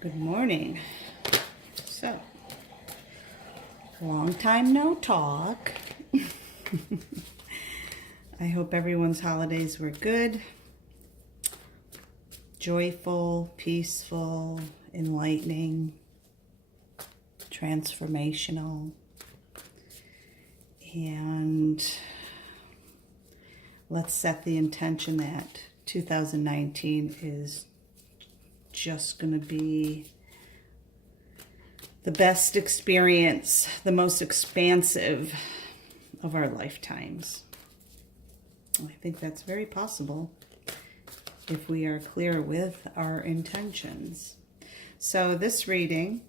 Good morning. So, long time no talk. I hope everyone's holidays were good, joyful, peaceful, enlightening, transformational, and let's set the intention that 2019 is just going to be the best experience, the most expansive of our lifetimes. I think that's very possible if we are clear with our intentions. So this reading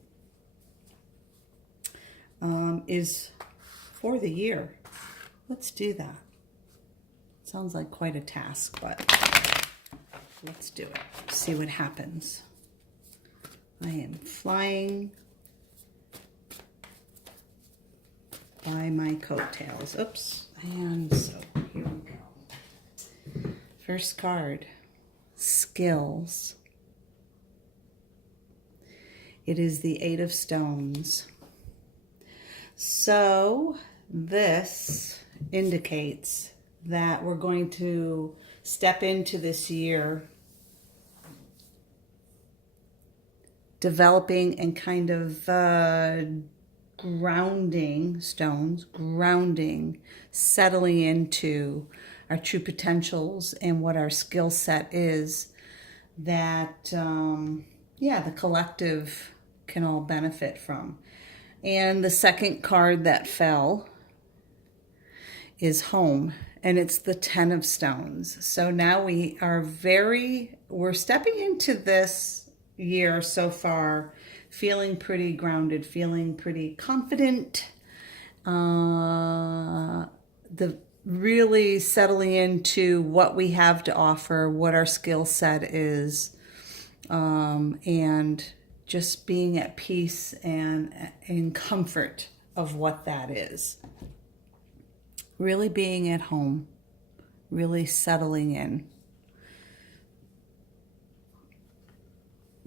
is for the year. Let's do that. Sounds like quite a task, but let's do it. See what happens. I am flying by my coattails. Oops. And so here we go. First card, skills. It is the Eight of Stones. So this indicates that we're going to step into this year developing and kind of grounding, settling into our true potentials and what our skill set is that, the collective can all benefit from. And the second card that fell is home, and it's the Ten of Stones. So now we're stepping into this year so far feeling pretty grounded, feeling pretty confident, really settling into what we have to offer, what our skill set is, and just being at peace and in comfort of what that is. Really being at home, really settling in.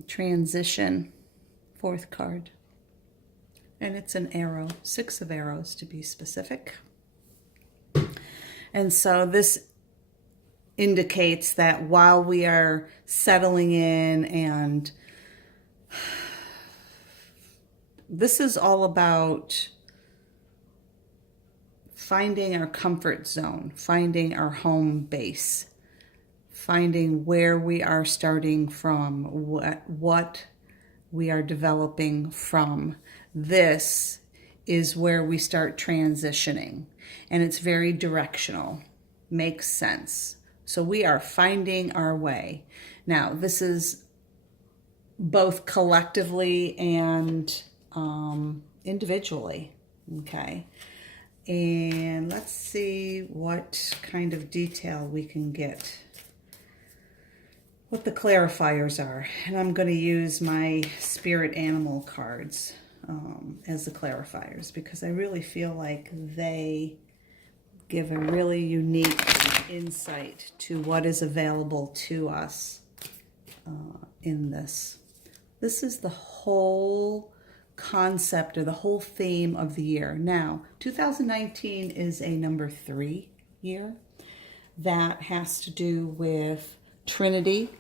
Transition, fourth card. And it's an arrow, 6 of arrows to be specific. And so this indicates that while we are settling in, and this is all about finding our comfort zone, finding our home base, finding where we are starting from, what we are developing from. This is where we start transitioning, and it's very directional, makes sense. So we are finding our way. Now, this is both collectively and individually, okay? And let's see what kind of detail we can get, what the clarifiers are. And I'm going to use my spirit animal cards as the clarifiers, because I really feel like they give a really unique insight to what is available to us in this. This is the whole concept or the whole theme of the year. Now, 2019 is a number 3 year. That has to do with Trinity.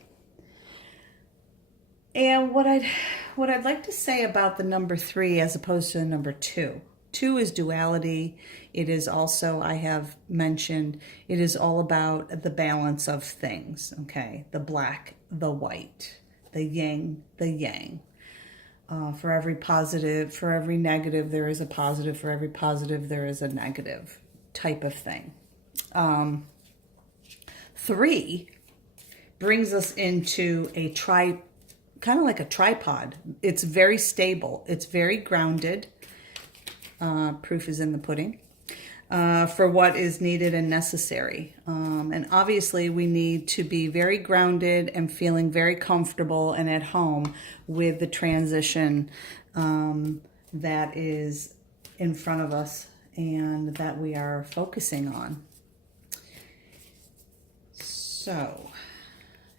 And what I'd like to say about the number 3 as opposed to the number 2. 2 is duality. It is also, I have mentioned, it is all about the balance of things, okay? The black, the white, the yin, the yang. For every positive, for every negative, there is a positive. For every positive, there is a negative type of thing. 3 brings us into a kind of like a tripod. It's very stable. It's very grounded. Proof is in the pudding. For what is needed and necessary. And obviously we need to be very grounded and feeling very comfortable and at home with the transition that is in front of us and that we are focusing on. So,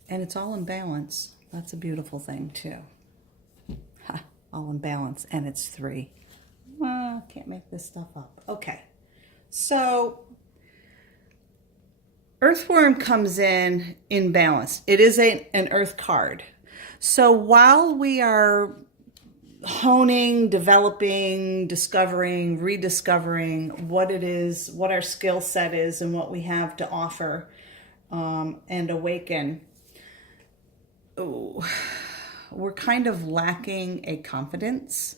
and it's all in balance. That's a beautiful thing too. all in balance, and it's 3. Can't make this stuff up. Okay, so Earthworm comes in balance. It is an earth card. So while we are honing, developing, discovering, rediscovering what it is, what our skill set is, and what we have to offer and awaken, we're kind of lacking a confidence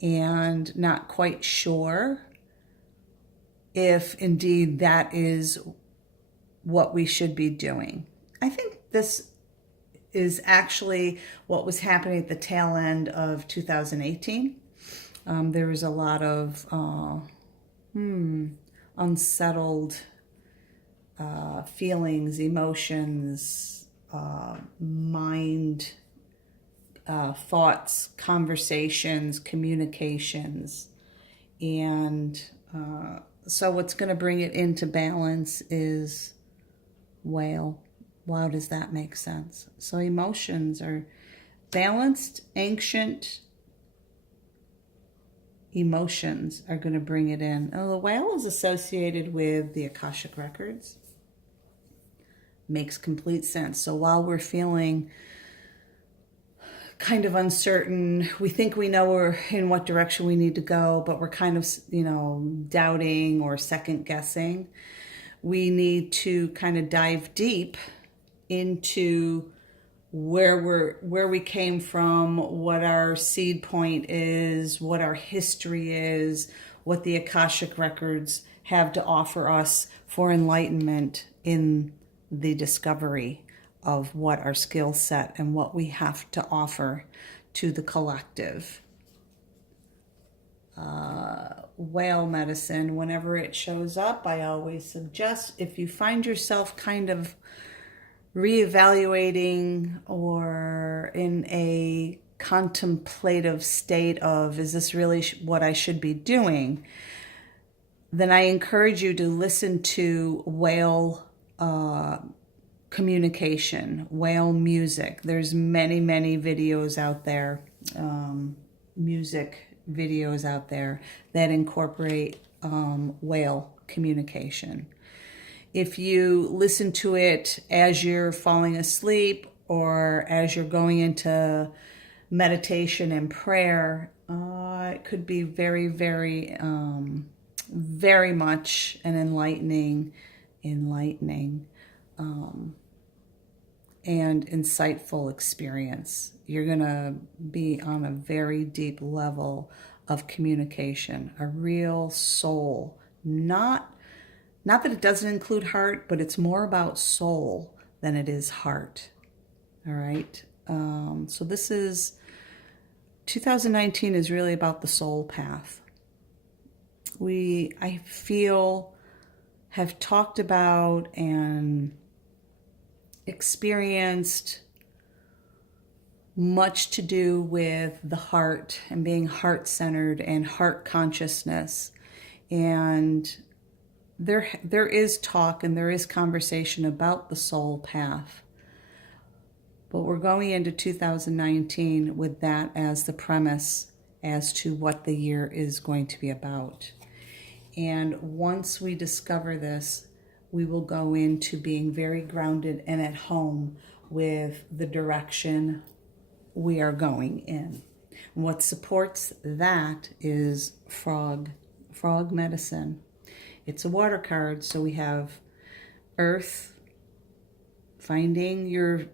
and not quite sure if indeed that is what we should be doing. I think this is actually what was happening at the tail end of 2018. There was a lot of unsettled feelings, emotions, mind, thoughts, conversations, communications. And so what's going to bring it into balance is whale. Wow, does that make sense? So emotions are balanced, ancient emotions are going to bring it in. Oh, the whale is associated with the Akashic Records. Makes complete sense. So while we're feeling kind of uncertain, we think we know in what direction we need to go, but we're kind of, doubting or second guessing. We need to kind of dive deep into where we came from, what our seed point is, what our history is, what the Akashic Records have to offer us for enlightenment in the discovery of what our skill set and what we have to offer to the collective. Whale medicine, whenever it shows up, I always suggest, if you find yourself kind of reevaluating or in a contemplative state of, is this really what I should be doing? Then I encourage you to listen to whale communication, whale music. There's many, many videos out there, music videos out there that incorporate whale communication. If you listen to it as you're falling asleep or as you're going into meditation and prayer, it could be very, very, very much an enlightening, and insightful experience. You're going to be on a very deep level of communication, a real soul, not that it doesn't include heart, but it's more about soul than it is heart. All right. So this is 2019 is really about the soul path. I feel, have talked about and experienced much to do with the heart and being heart-centered and heart consciousness. And there is talk and there is conversation about the soul path. But we're going into 2019 with that as the premise as to what the year is going to be about. And once we discover this, we will go into being very grounded and at home with the direction we are going in. What supports that is frog medicine. It's a water card, so we have earth, finding your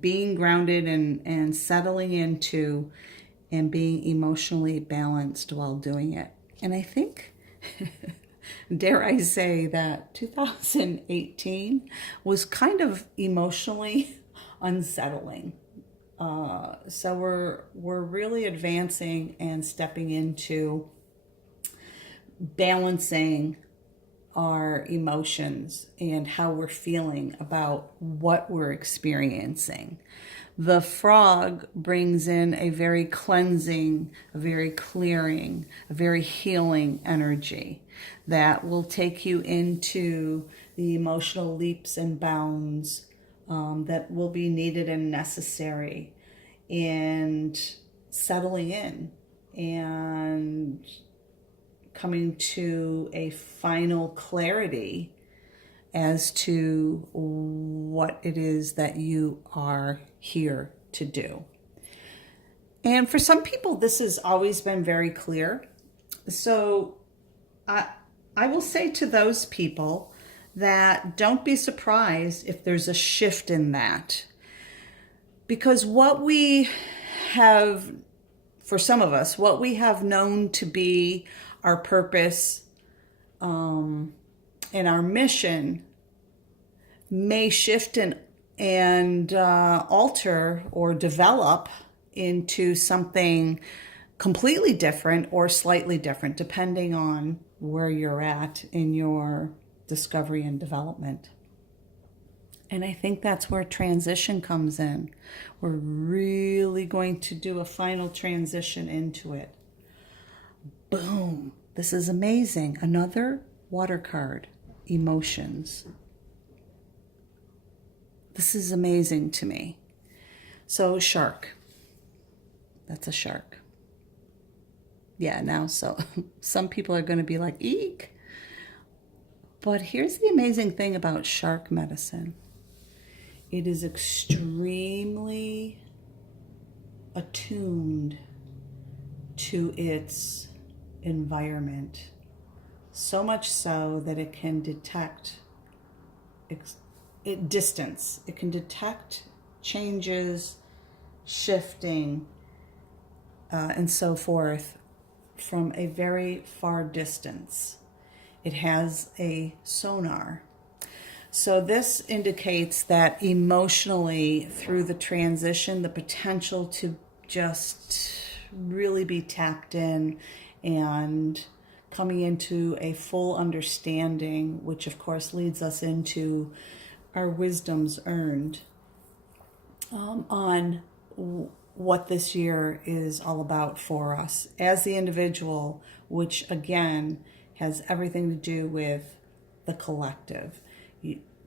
being grounded and settling into and being emotionally balanced while doing it. And I think dare I say that 2018 was kind of emotionally unsettling. So we're really advancing and stepping into balancing our emotions and how we're feeling about what we're experiencing. The frog brings in a very cleansing, a very clearing, a very healing energy that will take you into the emotional leaps and bounds that will be needed and necessary. And settling in and coming to a final clarity as to what it is that you are here to do. And for some people, this has always been very clear. So I will say to those people that don't be surprised if there's a shift in that. Because what we have, for some of us, what we have known to be our purpose and our mission may shift and alter or develop into something completely different or slightly different, depending on where you're at in your discovery and development. And I think that's where transition comes in. We're really going to do a final transition into it. Boom. This is amazing. Another water card, emotions. This is amazing to me. So shark. That's a shark. Yeah, now so some people are going to be like, eek. But here's the amazing thing about shark medicine. It is extremely attuned to its environment. So much so that it can detect distance. It can detect changes, shifting, and so forth from a very far distance. It has a sonar. So this indicates that emotionally, through the transition, the potential to just really be tapped in and coming into a full understanding, which of course leads us into our wisdoms earned on what this year is all about for us as the individual, which again has everything to do with the collective.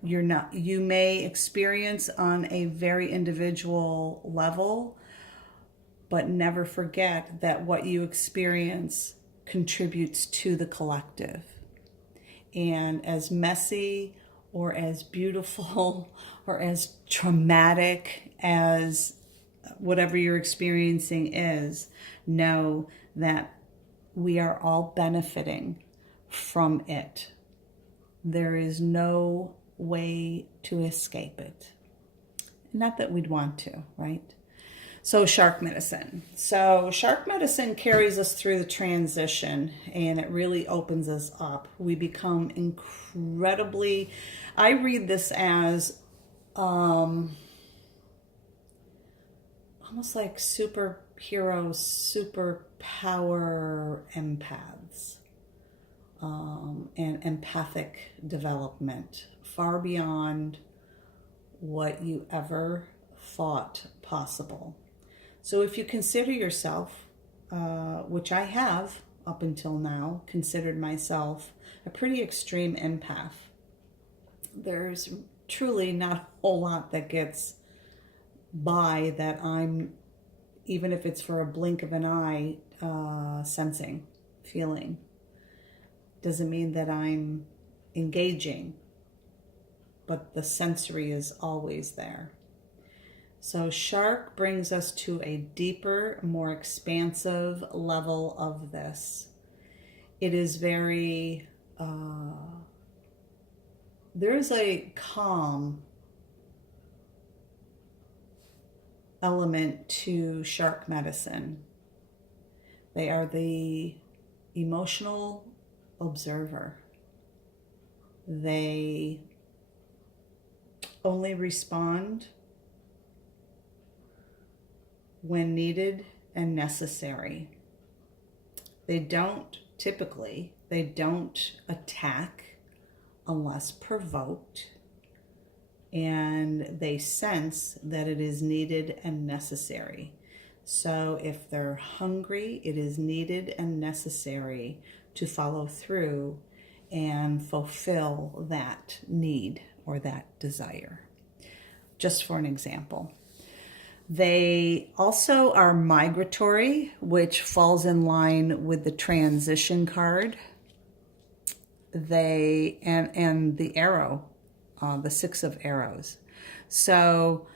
You may experience on a very individual level, but never forget that what you experience contributes to the collective. And as messy or as beautiful or as traumatic as whatever you're experiencing is, know that we are all benefiting from it. There is no way to escape it. Not that we'd want to, right? So shark medicine. So shark medicine carries us through the transition, and it really opens us up. We become incredibly, I read this as almost like superhero, superpower empaths. And empathic development far beyond what you ever thought possible. So if you consider yourself, which I have up until now, considered myself a pretty extreme empath, there's truly not a whole lot that gets by that I'm, even if it's for a blink of an eye, sensing, feeling. Doesn't mean that I'm engaging, but the sensory is always there. So shark brings us to a deeper, more expansive level of this. It is very, there's a calm element to shark medicine. They are the emotional observer. They only respond when needed and necessary. They don't attack unless provoked, and they sense that it is needed and necessary. So if they're hungry, it is needed and necessary to follow through and fulfill that need or that desire. Just for an example. They also are migratory, which falls in line with the transition card. They and the arrow, the 6 of arrows. So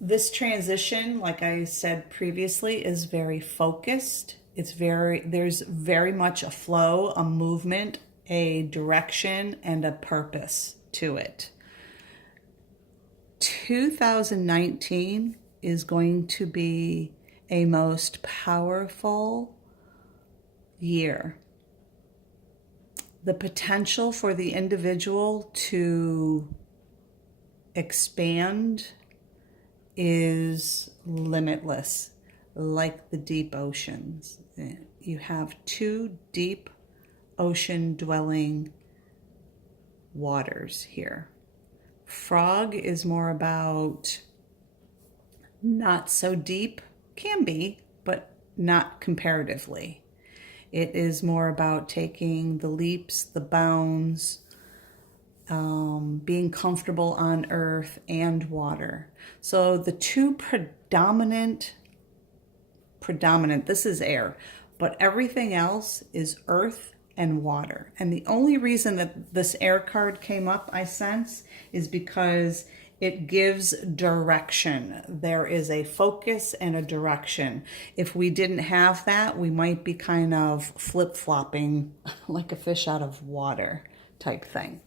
this transition, like I said previously, is very focused. There's very much a flow, a movement, a direction, and a purpose to it. 2019 is going to be a most powerful year. The potential for the individual to expand is limitless, like the deep oceans. You have 2 deep ocean dwelling waters here. Frog is more about not so deep, can be, but not comparatively. It is more about taking the leaps, the bounds, being comfortable on earth and water. So the 2 predominant, this is air, but everything else is earth and water. And the only reason that this air card came up, I sense, is because it gives direction. There is a focus and a direction. If we didn't have that, we might be kind of flip-flopping like a fish out of water type thing.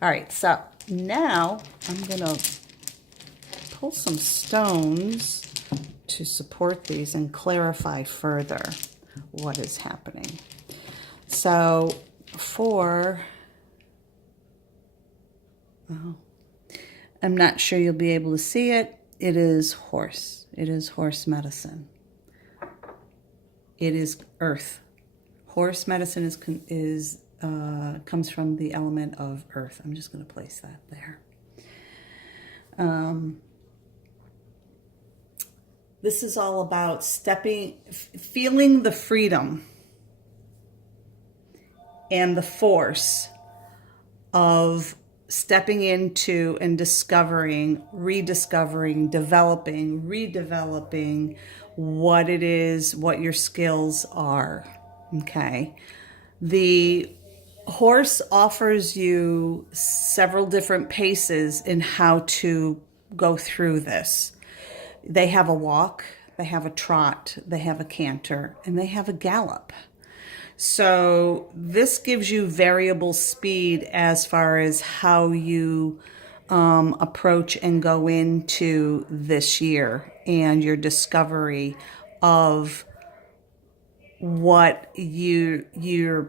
All right, so now I'm gonna pull some stones to support these and clarify further what is happening. So I'm not sure you'll be able to see it. It is horse. It is horse medicine. It is earth. Horse medicine comes from the element of earth. I'm just going to place that there. This is all about feeling the freedom and the force of stepping into and discovering, rediscovering, developing, redeveloping what it is, what your skills are, okay? The horse offers you several different paces in how to go through this. They have a walk, they have a trot, they have a canter, and they have a gallop. So this gives you variable speed as far as how you approach and go into this year and your discovery of what your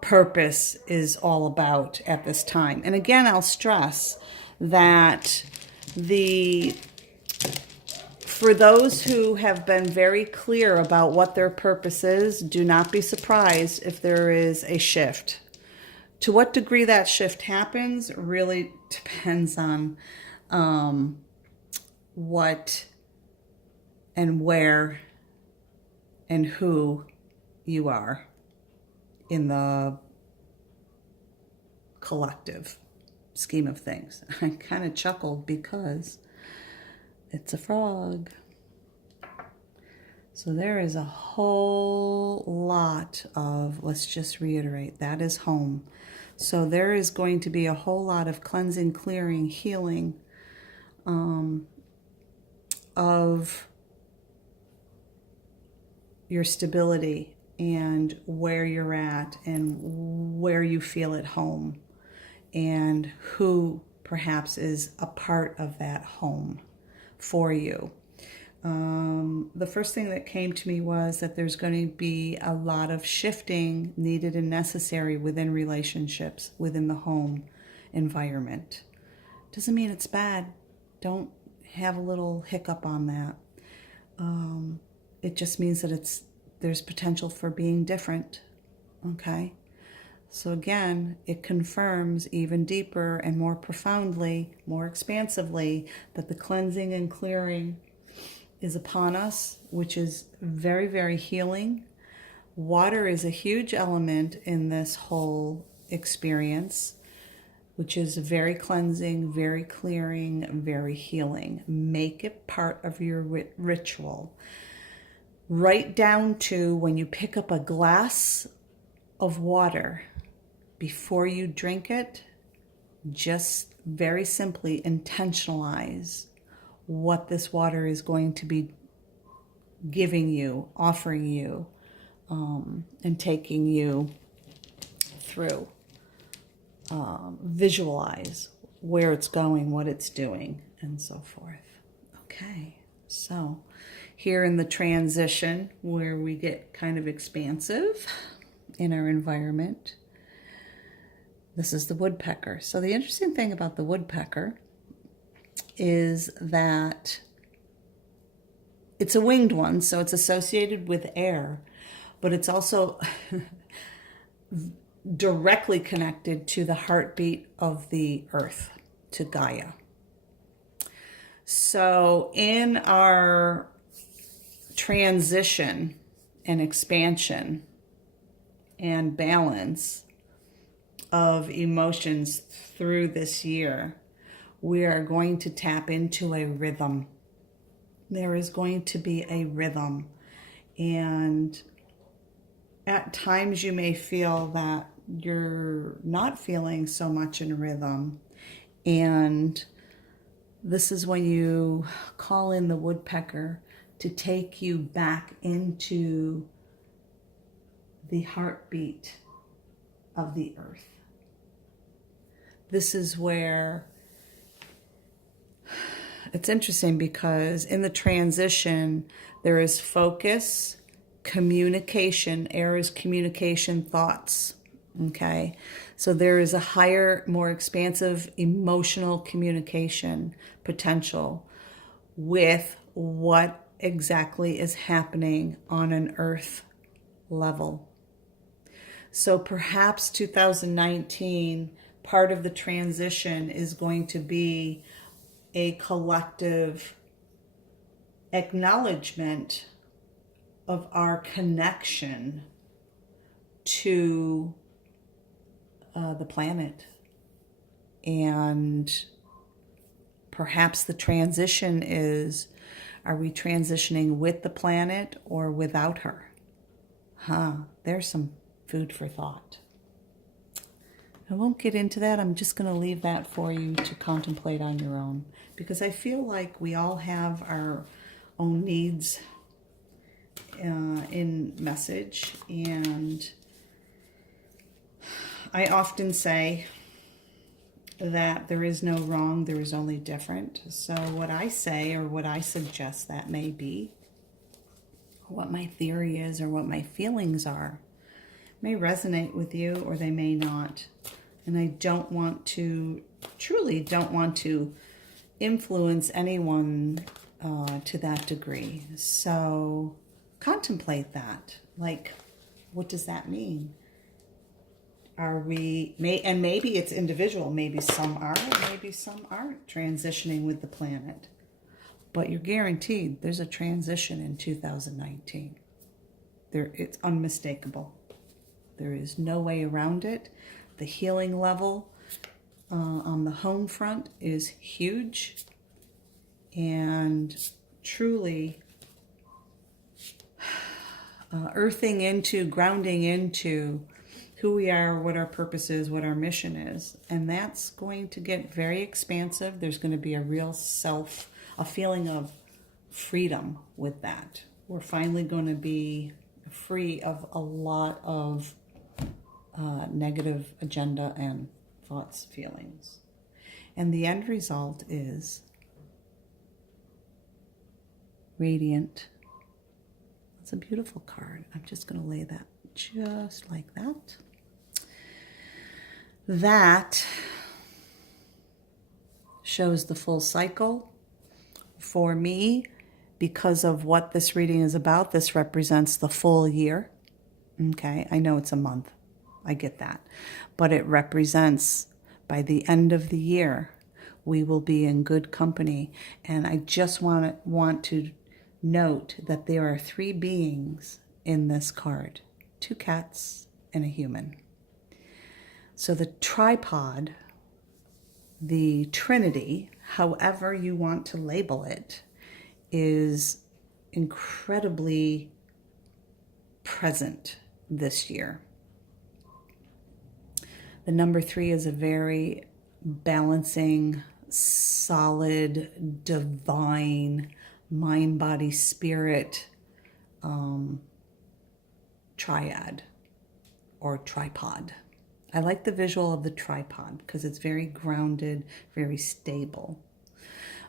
purpose is all about at this time. And again, I'll stress that for those who have been very clear about what their purpose is, do not be surprised if there is a shift. To what degree that shift happens really depends on what and where and who you are in the collective scheme of things. I kind of chuckled because it's a frog. So there is a whole lot of, let's just reiterate, that is home. So there is going to be a whole lot of cleansing, clearing, healing of your stability and where you're at and where you feel at home and who perhaps is a part of that home for you. The first thing that came to me was that there's going to be a lot of shifting needed and necessary within relationships, within the home environment. Doesn't mean it's bad. Don't have a little hiccup on that. It just means that there's potential for being different. Okay? So again, it confirms even deeper and more profoundly, more expansively, that the cleansing and clearing is upon us, which is very, very healing. Water is a huge element in this whole experience. which is very cleansing, very clearing, very healing. Make it part of your ritual. Right down to when you pick up a glass of water, before you drink it, just very simply intentionalize what this water is going to be giving you, offering you, and taking you through. Visualize where it's going, what it's doing, and so forth. Okay, so here in the transition where we get kind of expansive in our environment, this is the woodpecker. So the interesting thing about the woodpecker is that it's a winged one, so it's associated with air, but it's also directly connected to the heartbeat of the earth, to Gaia. So in our transition and expansion and balance of emotions through this year, we are going to tap into a rhythm. There is going to be a rhythm. And at times you may feel that you're not feeling so much in rhythm. And this is when you call in the woodpecker to take you back into the heartbeat of the earth. This is where it's interesting, because in the transition, there is focus, communication. Air is communication, thoughts. Okay, so there is a higher, more expansive emotional communication potential with what exactly is happening on an earth level. So perhaps 2019, part of the transition is going to be a collective acknowledgement of our connection to the planet. And perhaps the transition is, are we transitioning with the planet or without her? There's some food for thought. I won't get into that. I'm just going to leave that for you to contemplate on your own, because I feel like we all have our own needs in message. And I often say that there is no wrong, there is only different. So what I say, or what I suggest that may be, what my theory is, or what my feelings are, may resonate with you or they may not. And I don't want to, truly don't want to influence anyone to that degree. So contemplate that. Like, what does that mean? Are we, and maybe it's individual. Maybe some are, maybe some aren't transitioning with the planet. But you're guaranteed there's a transition in 2019. It's unmistakable. There is no way around it. The healing level on the home front is huge. And truly earthing into, grounding into who we are, what our purpose is, what our mission is. And that's going to get very expansive. There's going to be a real a feeling of freedom with that. We're finally going to be free of a lot of negative agenda and thoughts, feelings. And the end result is radiant. It's a beautiful card. I'm just going to lay that just like that. That shows the full cycle. For me, because of what this reading is about, this represents the full year. Okay, I know it's a month. I get that. But it represents, by the end of the year, we will be in good company. And I just want to note that there are 3 beings in this card. 2 cats and a human. So the tripod The Trinity, however you want to label it, is incredibly present this year. The number 3 is a very balancing, solid, divine, mind, body, spirit triad or tripod. I like the visual of the tripod because it's very grounded, very stable.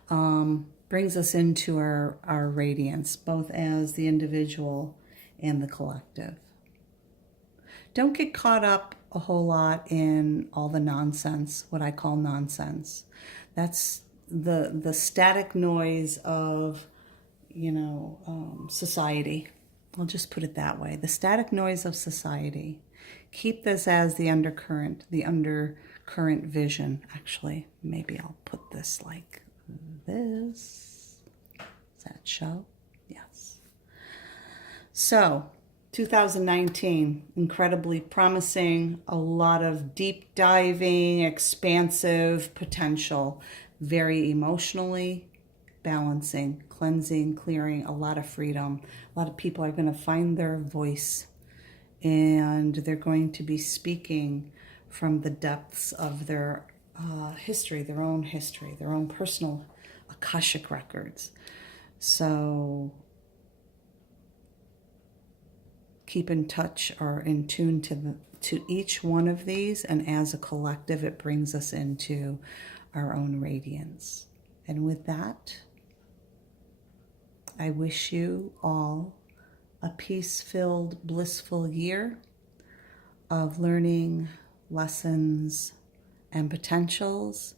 Brings us into our radiance, both as the individual and the collective. Don't get caught up a whole lot in all the nonsense, what I call nonsense. That's the static noise of, society. I'll just put it that way. The static noise of society. Keep this as the undercurrent vision. Actually, maybe I'll put this like this. Does that show? Yes. So, 2019, incredibly promising, a lot of deep diving, expansive potential, very emotionally balancing, cleansing, clearing, a lot of freedom. A lot of people are going to find their voice, and they're going to be speaking from the depths of their history, their own personal Akashic records. So keep in touch or in tune to each one of these, and as a collective, it brings us into our own radiance. And with that, I wish you all a peace-filled, blissful year of learning, lessons, and potentials.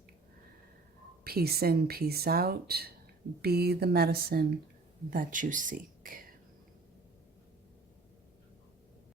Peace in, peace out. Be the medicine that you seek.